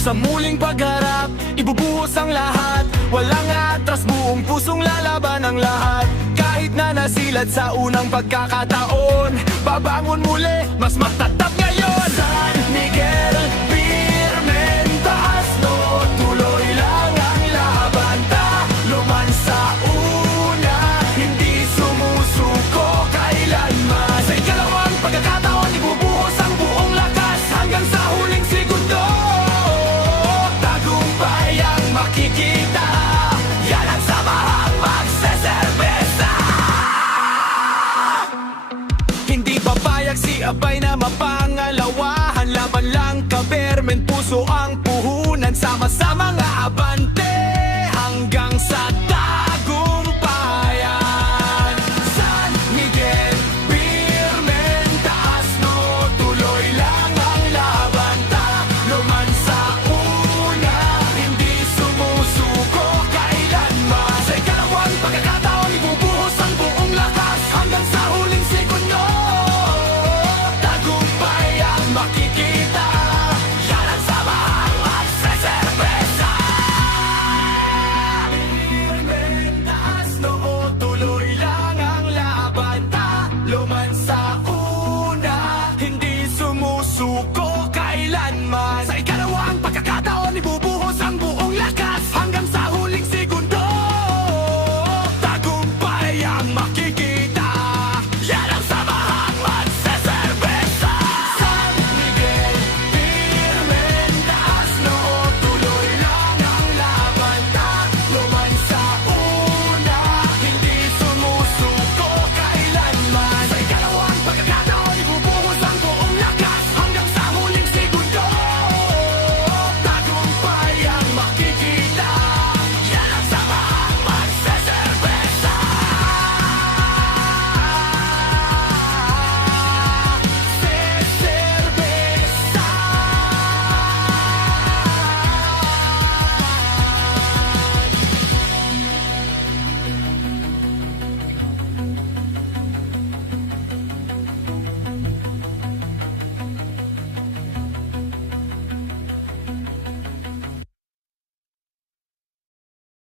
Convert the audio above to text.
Sa muling pagharap, ibubuhos ang lahat. Walang atras, buong pusong lalaban ang lahat. Kahit na nasilad sa unang pagkakataon, babangon muli, mas matatap ngayon. San Miguel, pirmen, taas no, tuloy lang ang laban. Taluman sa una, hindi sumusuko kailanman. Sa ikalawang pagkakataon, ibubuhos ang buong lakas hanggang sa huling segundo. Tagumpay ang makikita, yan ang samahang magseserbesa. Hindi papayag si Abay na mapangalawahan. Laban lang kabermen, puso ang puhunan. Sama-sama